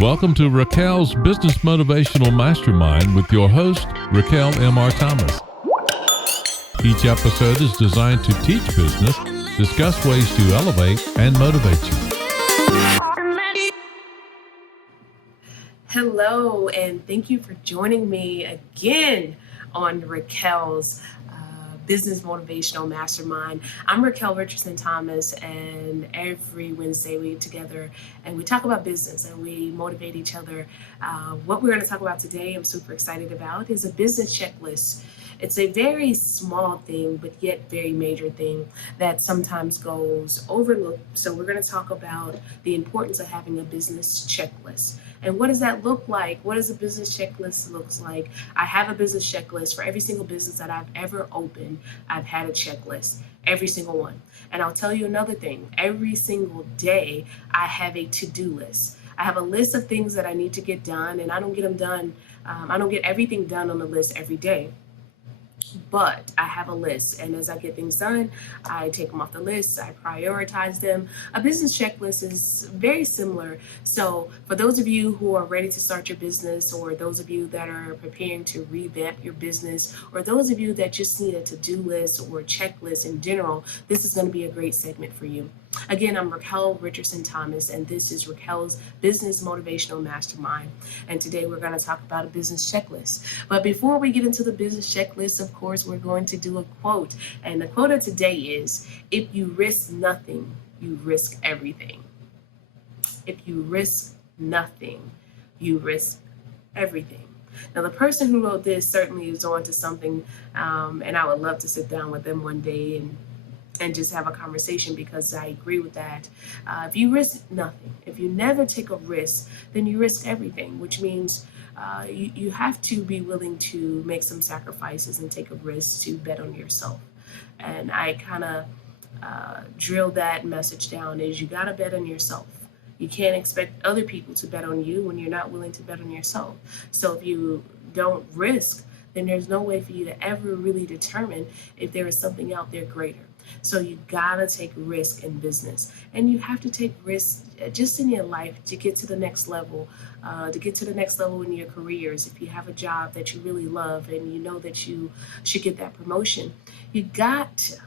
Welcome to Raquel's Business Motivational Mastermind with your host, Raquel M.R. Thomas. Each episode is designed to teach business, discuss ways to elevate, and motivate you. Hello, and thank you for joining me again on Raquel's Business Motivational Mastermind. I'm Raquel Richardson Thomas, and every Wednesday we get together and we talk about business and we motivate each other. What we're going to talk about today, I'm super excited about, is a business checklist. It's a very small thing, but yet very major thing that sometimes goes overlooked. So we're going to talk about the importance of having a business checklist. And what does that look like? What does a business checklist look like? I have a business checklist for every single business that I've ever opened. I've had a checklist, every single one. And I'll tell you another thing. Every single day, I have a to-do list. I have a list of things that I need to get done, and I don't get them done. I don't get everything done on the list every day. But I have a list, and as I get things done, I take them off the list, I prioritize them. A business checklist is very similar. So for those of you who are ready to start your business, or those of you that are preparing to revamp your business, or those of you that just need a to-do list or a checklist in general, this is going to be a great segment for you. Again, I'm Raquel Richardson Thomas, and this is Raquel's Business Motivational Mastermind. And today we're going to talk about a business checklist. But before we get into the business checklist, of course, we're going to do a quote. And the quote of today is, if you risk nothing, you risk everything. If you risk nothing, you risk everything. Now, the person who wrote this certainly is on to something, and I would love to sit down with them one day and just have a conversation, because I agree with that. If you risk nothing, if you never take a risk, then you risk everything, which means you have to be willing to make some sacrifices and take a risk to bet on yourself. And I kind of drill that message down is you got to bet on yourself. You can't expect other people to bet on you when you're not willing to bet on yourself. So if you don't risk, then there's no way for you to ever really determine if there is something out there greater. So you gotta take risk in business, and you have to take risks just in your life to get to the next level, in your careers. If you have a job that you really love and you know that you should get that promotion, you gotta.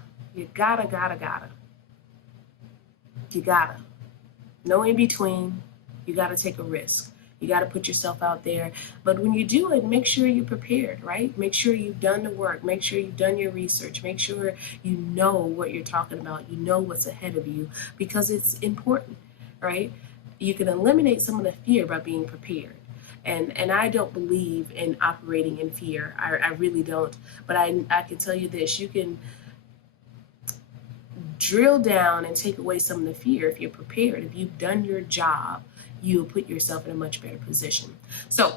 No in between. You gotta take a risk. You got to put yourself out there. But when you do it, make sure you're prepared, right? Make sure you've done the work. Make sure you've done your research. Make sure you know what you're talking about. You know what's ahead of you, because it's important, right? You can eliminate some of the fear by being prepared. And I don't believe in operating in fear. I really don't. But I can tell you this. You can drill down and take away some of the fear if you're prepared. If you've done your job, you'll put yourself in a much better position. So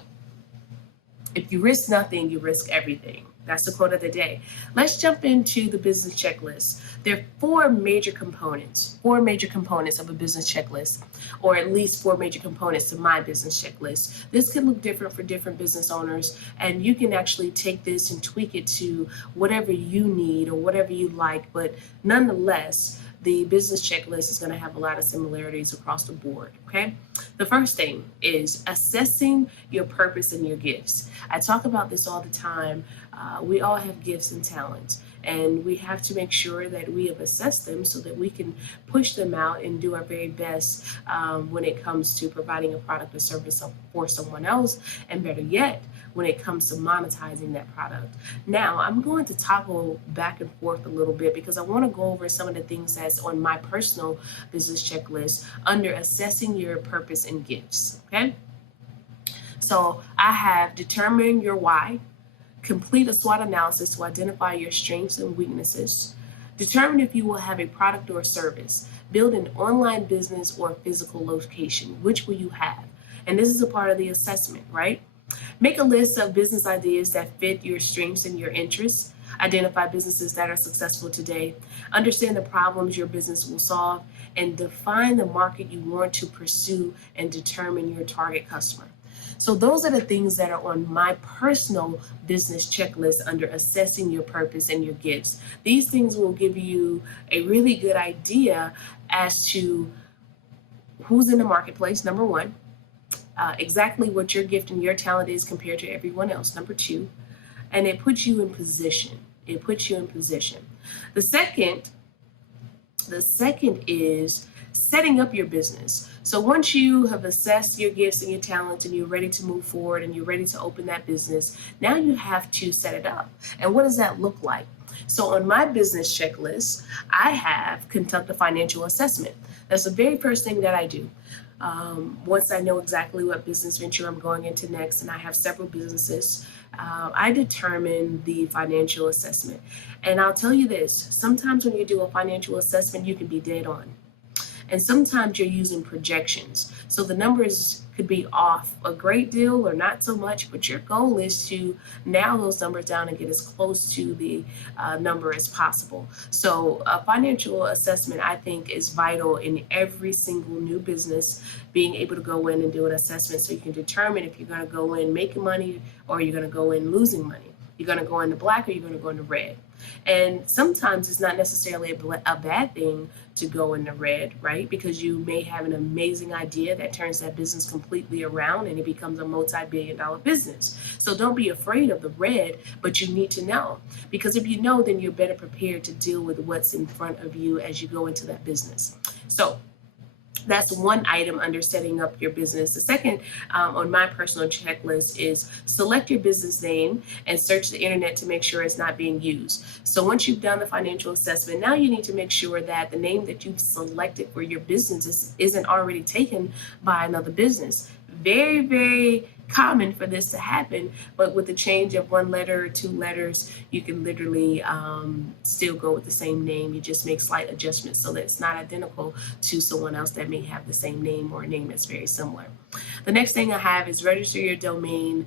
if you risk nothing, you risk everything. That's the quote of the day. Let's jump into the business checklist. There are four major components of a business checklist, or at least four major components to my business checklist. This can look different for different business owners, and you can actually take this and tweak it to whatever you need or whatever you like. But nonetheless, the business checklist is going to have a lot of similarities across the board, okay? The first thing is assessing your purpose and your gifts. I talk about this all the time. We all have gifts and talents, and we have to make sure that we have assessed them so that we can push them out and do our very best when it comes to providing a product or service for someone else, and better yet, when it comes to monetizing that product. Now, I'm going to toggle back and forth a little bit because I want to go over some of the things that's on my personal business checklist under assessing your purpose and gifts, okay? So I have determine your why, complete a SWOT analysis to identify your strengths and weaknesses, determine if you will have a product or a service, build an online business or a physical location. Which will you have? And this is a part of the assessment, right? Make a list of business ideas that fit your strengths and your interests. Identify businesses that are successful today. Understand the problems your business will solve, and define the market you want to pursue and determine your target customer. So those are the things that are on my personal business checklist under assessing your purpose and your gifts. These things will give you a really good idea as to who's in the marketplace, number one. exactly what your gift and your talent is compared to everyone else. Number two, and it puts you in position. It puts you in position. The second is setting up your business. So once you have assessed your gifts and your talents and you're ready to move forward and you're ready to open that business, now you have to set it up. And what does that look like? So on my business checklist, I have conduct a financial assessment. That's the very first thing that I do. Once I know exactly what business venture I'm going into next, and I have several businesses, I determine the financial assessment. And I'll tell you this, sometimes when you do a financial assessment, you can be dead on. And sometimes you're using projections. So the numbers could be off a great deal or not so much, but your goal is to narrow those numbers down and get as close to the number as possible. So a financial assessment, I think, is vital in every single new business, being able to go in and do an assessment so you can determine if you're going to go in making money or you're going to go in losing money. You're going to go into black or you're going to go into red. And sometimes it's not necessarily a bad thing to go into red, right? Because you may have an amazing idea that turns that business completely around and it becomes a multi-billion-dollar business. So don't be afraid of the red, but you need to know. Because if you know, then you're better prepared to deal with what's in front of you as you go into that business. So that's one item under setting up your business. The second on my personal checklist is select your business name and search the internet to make sure it's not being used. So once you've done the financial assessment, now you need to make sure that the name that you've selected for your business isn't already taken by another business. Very, very common for this to happen, but with the change of one letter or two letters, you can literally still go with the same name. You just make slight adjustments so that it's not identical to someone else that may have the same name or a name that's very similar. The next thing I have is register your domain,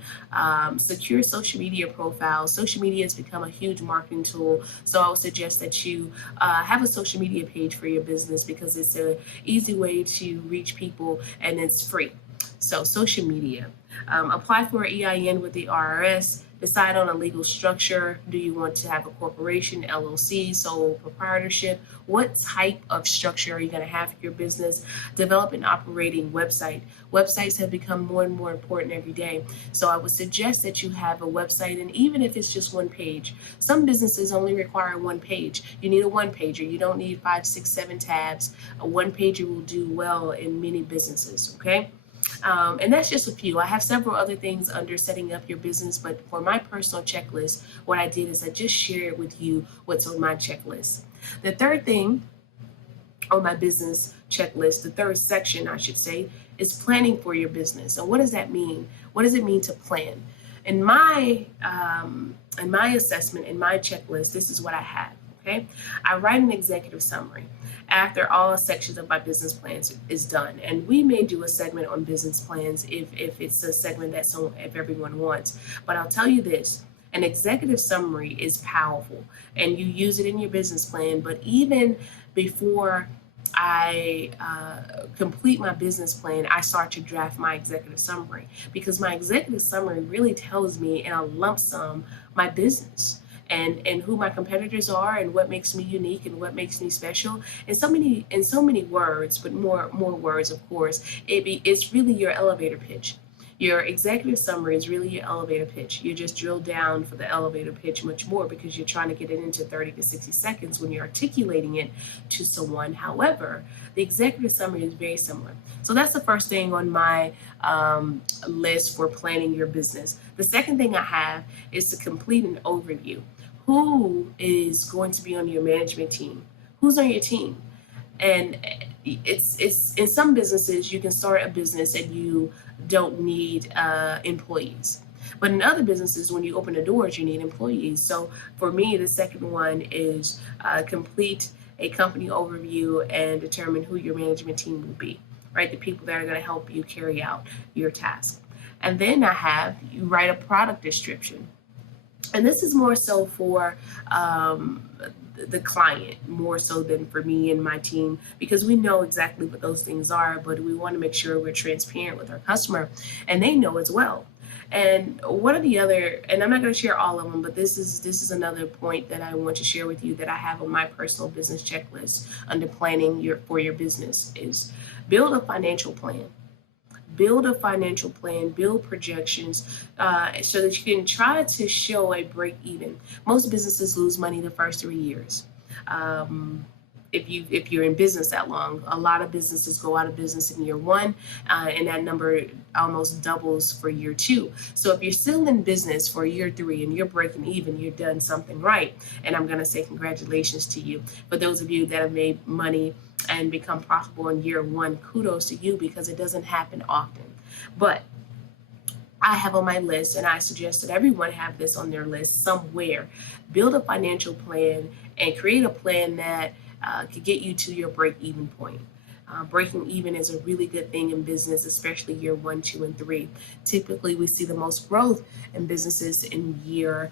secure social media profiles. Social media has become a huge marketing tool, so I would suggest that you have a social media page for your business because it's an easy way to reach people and it's free. So social media. Apply for an EIN with the IRS. Decide on a legal structure. Do you want to have a corporation, LLC, sole proprietorship? What type of structure are you going to have for your business? Develop an operating website. Websites have become more and more important every day. So I would suggest that you have a website, and even if it's just one page. Some businesses only require one page. You need a one pager. You don't need 5, 6, 7 tabs. A one pager will do well in many businesses, okay? And that's just a few. I have several other things under setting up your business, but for my personal checklist, what I did is I just shared with you what's on my checklist. The third thing on my business checklist, the third section, I should say, is planning for your business. And what does that mean? What does it mean to plan? In my assessment, in my checklist, this is what I have. Okay, I write an executive summary after all sections of my business plans is done. And we may do a segment on business plans if it's a segment that if everyone wants. But I'll tell you this, an executive summary is powerful and you use it in your business plan. But even before I complete my business plan, I start to draft my executive summary because my executive summary really tells me in a lump sum my business. And who my competitors are and what makes me unique and what makes me special in so many words, but more words, of course. It's really your elevator pitch. Your executive summary is really your elevator pitch. You just drill down for the elevator pitch much more because you're trying to get it into 30 to 60 seconds when you're articulating it to someone. However, the executive summary is very similar. So that's the first thing on my list for planning your business. The second thing I have is to complete an overview. Who is going to be on your management team? Who's on your team? And it's in some businesses you can start a business and you don't need employees, but in other businesses when you open the doors you need employees. So for me, the second one is complete a company overview and determine who your management team will be, right? The people that are going to help you carry out your task. And then you write a product description. And this is more so for the client, more so than for me and my team, because we know exactly what those things are, but we want to make sure we're transparent with our customer and they know as well. And one of the other, and I'm not going to share all of them, but this is another point that I want to share with you that I have on my personal business checklist under planning for your business is build a financial plan. build a financial plan, build projections, so that you can try to show a break even. Most businesses lose money the first 3 years. Um, if you're in business that long, a lot of businesses go out of business in year one, and that number almost doubles for year two. So if you're still in business for year three and you're breaking even, you've done something right. And I'm going to say congratulations to you. For those of you that have made money and become profitable in year one, kudos to you, because it doesn't happen often. But I have on my list, and I suggest that everyone have this on their list somewhere. Build a financial plan and create a plan that could get you to your break-even point. Breaking even is a really good thing in business, especially year 1, 2, and 3. Typically, we see the most growth in businesses in year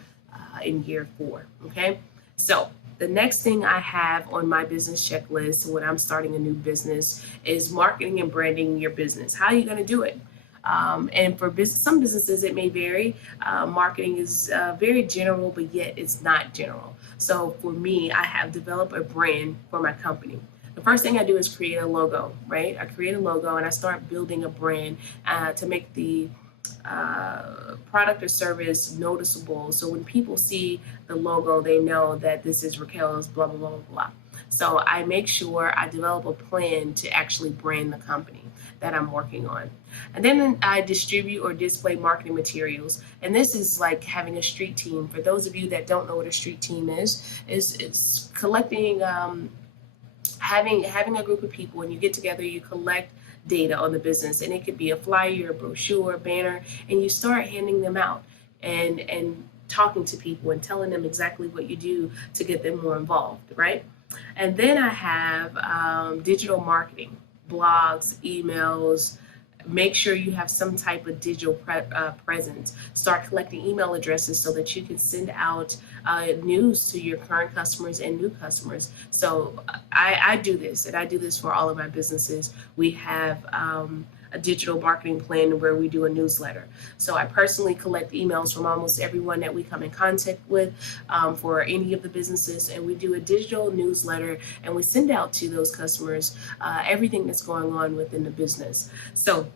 4. Okay, so the next thing I have on my business checklist when I'm starting a new business is marketing and branding your business. How are you going to do it? And for some businesses, it may vary. Marketing is very general, but yet it's not general. So for me, I have developed a brand for my company. The first thing I do is create a logo, right? I create a logo and I start building a brand to make the product or service noticeable. So when people see the logo, they know that this is Raquel's blah, blah, blah, blah, blah. So I make sure I develop a plan to actually brand the company that I'm working on. And then I distribute or display marketing materials. And this is like having a street team. For those of you that don't know what a street team is it's collecting, having a group of people, and you get together, you collect data on the business, and it could be a flyer, a brochure, a banner, and you start handing them out and talking to people and telling them exactly what you do to get them more involved, right? And then I have digital marketing, blogs, emails. Make sure you have some type of digital presence. Start collecting email addresses so that you can send out news to your current customers and new customers. So I do this, and I do this for all of my businesses. We have a digital marketing plan where we do a newsletter. So I personally collect emails from almost everyone that we come in contact with for any of the businesses, and we do a digital newsletter, and we send out to those customers everything that's going on within the business. So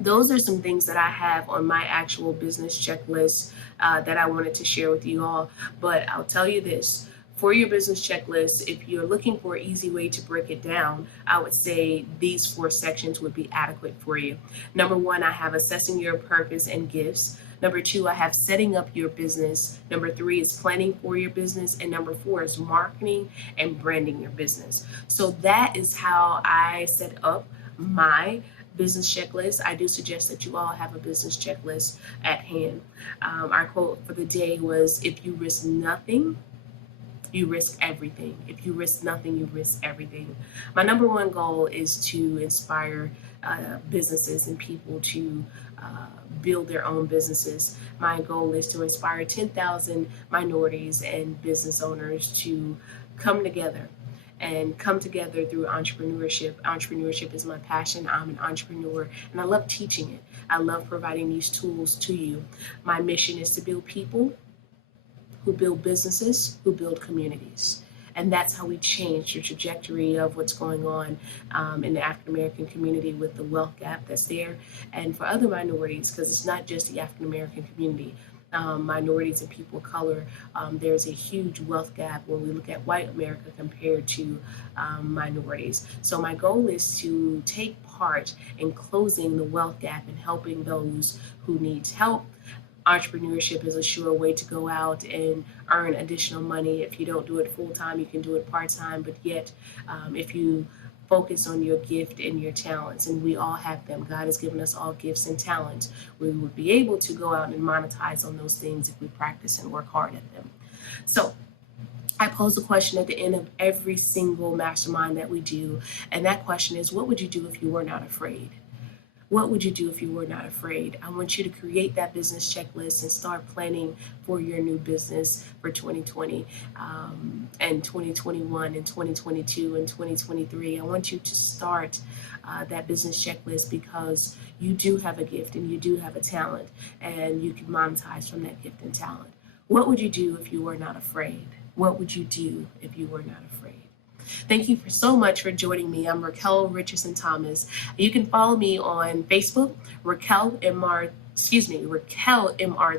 those are some things that I have on my actual business checklist that I wanted to share with you all. But I'll tell you this. For your business checklist, if you're looking for an easy way to break it down, I would say these 4 sections would be adequate for you. Number 1, I have assessing your purpose and gifts. Number 2, I have setting up your business. Number 3 is planning for your business. And number 4 is marketing and branding your business. So that is how I set up my business checklist. I do suggest that you all have a business checklist at hand. Our quote for the day was, if you risk nothing, you risk everything. If you risk nothing, you risk everything. My number 1 goal is to inspire businesses and people to build their own businesses. My goal is to inspire 10,000 minorities and business owners to come together through entrepreneurship. Entrepreneurship is my passion. I'm an entrepreneur, and I love teaching it. I love providing these tools to you. My mission is to build people who build businesses, who build communities. And that's how we change the trajectory of what's going on in the African American community with the wealth gap that's there. And for other minorities, because it's not just the African American community, minorities and people of color, there's a huge wealth gap when we look at white America compared to minorities. So my goal is to take part in closing the wealth gap and helping those who need help. Entrepreneurship is a sure way to go out and earn additional money. If you don't do it full time, you can do it part time, but yet if you focus on your gift and your talents, and we all have them. God has given us all gifts and talents. We would be able to go out and monetize on those things if we practice and work hard at them. So I pose a question at the end of every single mastermind that we do, and that question is, what would you do if you were not afraid? What would you do if you were not afraid? I want you to create that business checklist and start planning for your new business for 2020 and 2021 and 2022 and 2023. I want you to start that business checklist because you do have a gift and you do have a talent, and you can monetize from that gift and talent. What would you do if you were not afraid? What would you do if you were not afraid? Thank you so much for joining me. I'm Raquel Richardson Thomas. You can follow me on Facebook, Raquel M.R.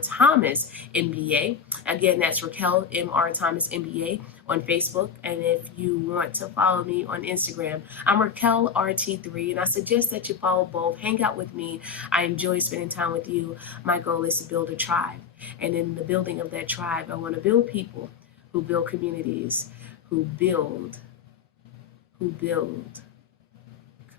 Thomas MBA. Again, that's Raquel M.R. Thomas MBA on Facebook. And if you want to follow me on Instagram, I'm Raquel RT3. And I suggest that you follow both. Hang out with me. I enjoy spending time with you. My goal is to build a tribe. And in the building of that tribe, I want to build people who build communities, who build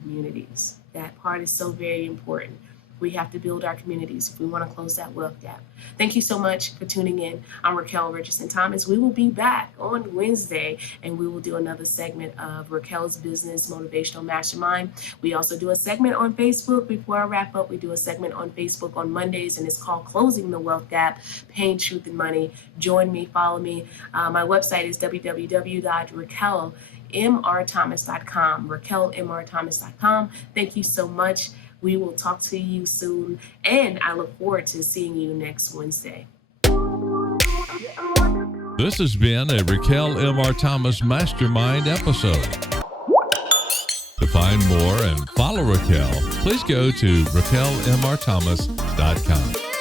communities. That part is so very important. We have to build our communities if we want to close that wealth gap. Thank you so much for tuning in. I'm Raquel Richardson Thomas. We will be back on Wednesday, and we will do another segment of Raquel's Business Motivational Mastermind. We also do a segment on Facebook. Before I wrap up, we do a segment on Facebook on Mondays, and it's called Closing the Wealth Gap, Pain, Truth, and Money. Join me, follow me. My website is www.raquelmrthomas.com, raquelmrthomas.com. Thank you so much. We will talk to you soon, and I look forward to seeing you next Wednesday. This has been a Raquel M.R. Thomas Mastermind episode. To find more and follow Raquel, please go to raquelmrthomas.com.